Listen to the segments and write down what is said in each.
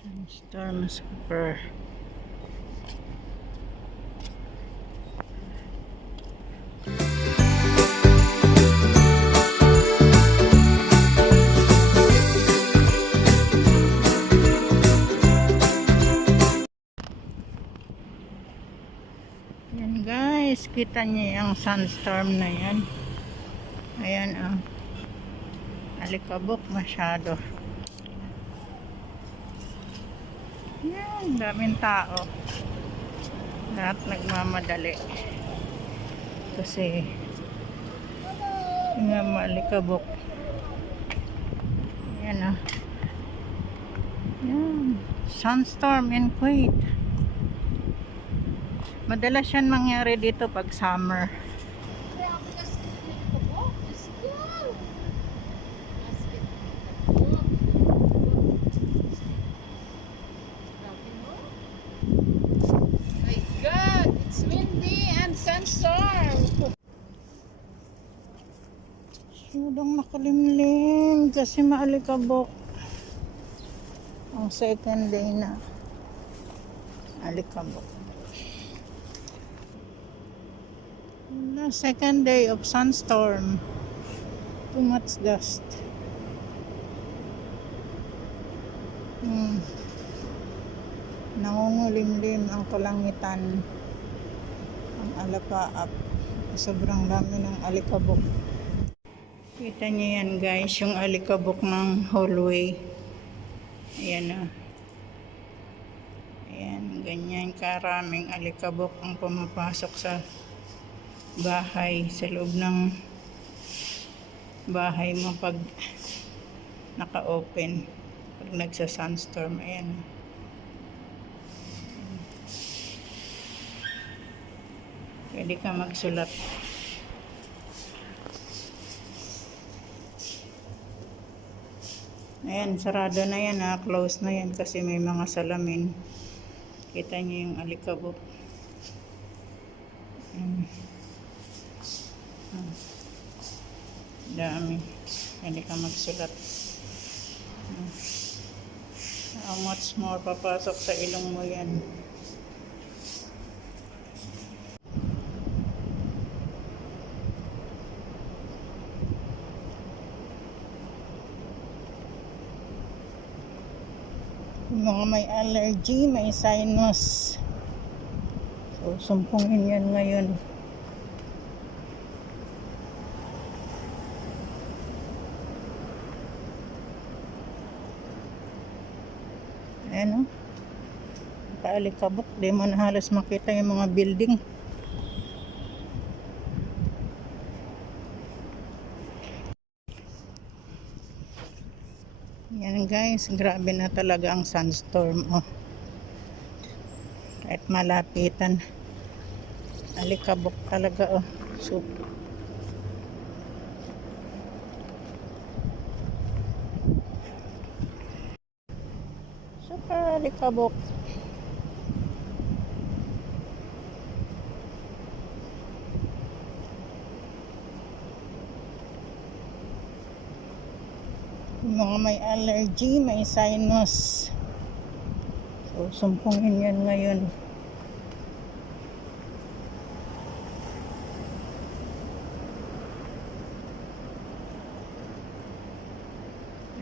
Storm super. Yan guys, kita niyo yung sunstorm na yan. Ayan alikabok masyado. Yan, daming tao. Lahat nagmamadali. Kasi nga maalikabok. Yan Yan. Sunstorm in Kuwait. Madalas yan mangyari dito pag summer. My God, it's windy and sunstorm. Masyadong makalimlim kasi maalikabok. Ang second day na alikabok. The second day of sunstorm. Too much dust. Nangungulimlim ang kalangitan. Ang alapaap. Sobrang dami ng alikabok. Kita niyo yan guys, yung alikabok ng hallway. Ayan Ayan, ganyan karaming alikabok ang pumapasok sa bahay, sa loob ng bahay mo pag naka-open, pag nagsa-sunstorm. Ayan. Pwede ka magsulat. Ayan, sarado na yan close na yan kasi may mga salamin. Kita niyo yung alikabok. Dami. Pwede ka magsulat. How much more papasok sa ilong mo yan? Yung mga may allergy, may sinus. So, sumpungin yan ngayon. Ayan Paalikabok. Di mo na halos makita yung mga building. Yan guys, grabe na talaga ang sunstorm. Kahit malapitan. Alikabok talaga Super. Super alikabok. Yung mga may allergy, may sinus. So, sumpungin yan ngayon.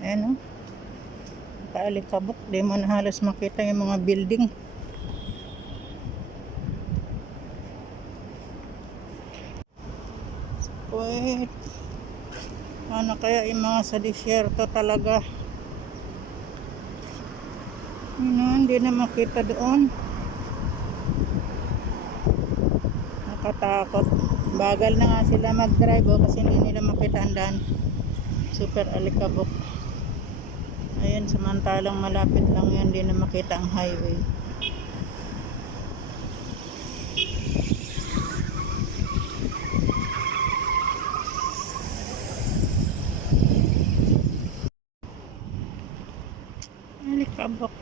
Ayan Paalikabok. Di mo na halos makita yung mga building. Wait. Ano kaya yung mga sa disyerto talaga? Hindi na makita doon. Nakatakot. Bagal na nga sila mag-drive kasi hindi nila makita ang daan. Super alikabok. Ayan, samantalang malapit lang yan, hindi na makita ang highway. Alikabok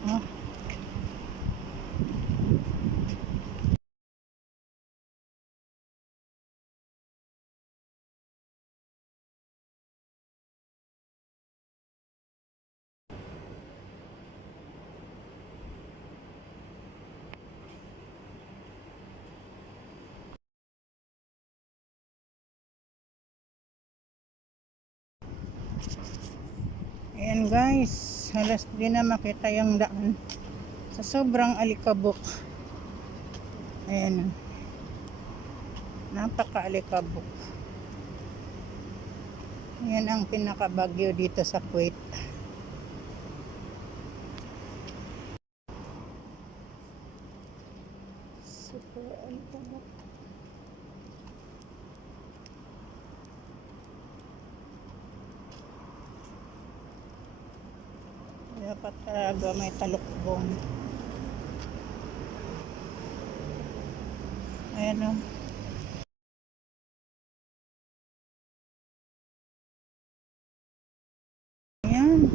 Ayan guys, halos di na makita yung daan sa sobrang alikabok. Ayan, napaka-alikabok. Ayan ang pinakabagyo dito sa Kuwait. Super alikabok. Dapat talaga may talukbong. Ayan o. Ayan.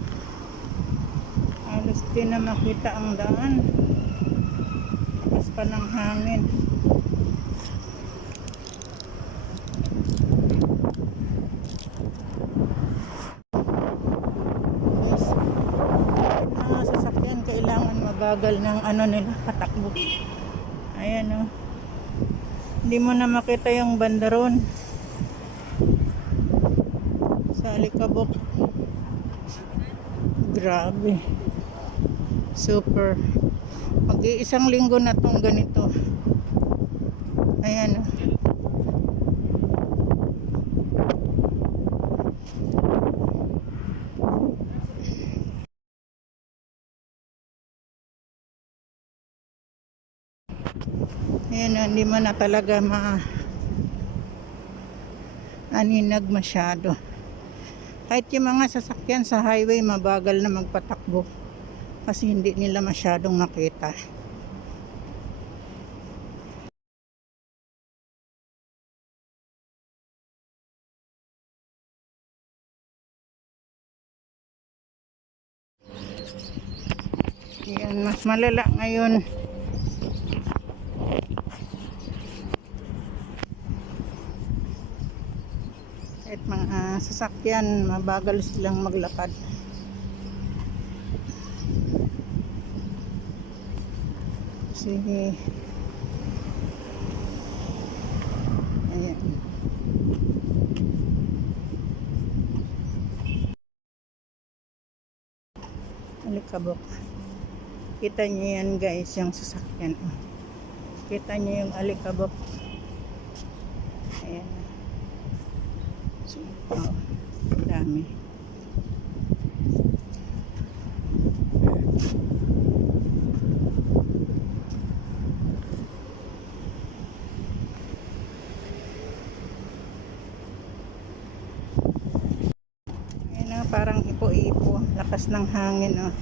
Halos din na makita ang daan. Lakas pa ng hangin. Yes. Mga sasakyan kailangan mabagal ng ano nila, patakbo. Ayan o. Hindi mo na makita yung bandaron sa alikabok. Grabe. Super. Mag-iisang linggo na tong ganito. Ayan o. Ayan o, hindi mo na talaga aninag masyado. Kahit yung mga sasakyan sa highway mabagal na magpatakbo kasi hindi nila masyadong makita. Yan, mas malala ngayon. At mga sasakyan mabagal silang maglakad. Sige. Ayan. Alikabok. Kita nyo yan guys, yung sasakyan. Kita nyo yung alikabok. Ayan. So, dami. Ayan, parang ipo-ipo. Lakas ng hangin.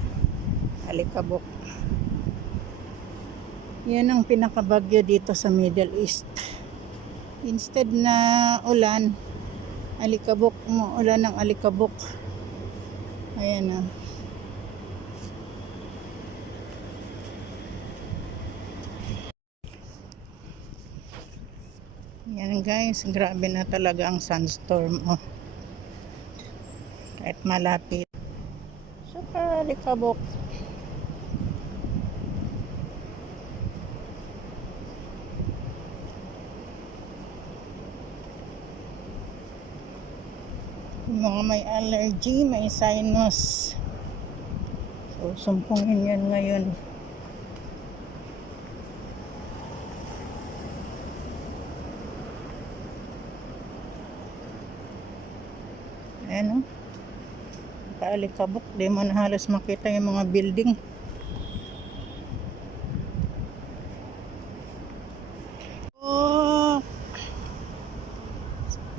Alikabok. Yan ang pinakabagyo dito sa Middle East. Instead na ulan, alikabok, umuulan ng alikabok. Ayan na. Yan guys, grabe na talaga ang sunstorm. Kahit malapit. Super alikabok. Yung mga may allergy, may sinus. So, sumpungin yan ngayon. Ayan o. Paalikabok. Di mo na halos makita yung mga building. Oh!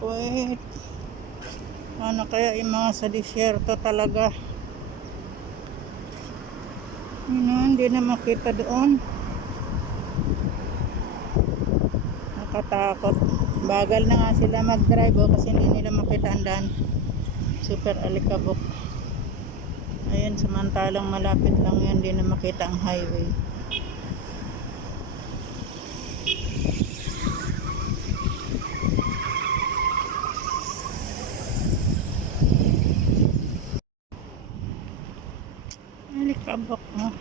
Wait. Ano kaya yung mga sa disyerto talaga? Hindi na makita doon. Nakatakot. Bagal na nga sila mag-drive kasi hindi nila makita ang daan. Super alikabok. Ayun, samantalang malapit lang yan, hindi na makita ang highway. Alikabok mo.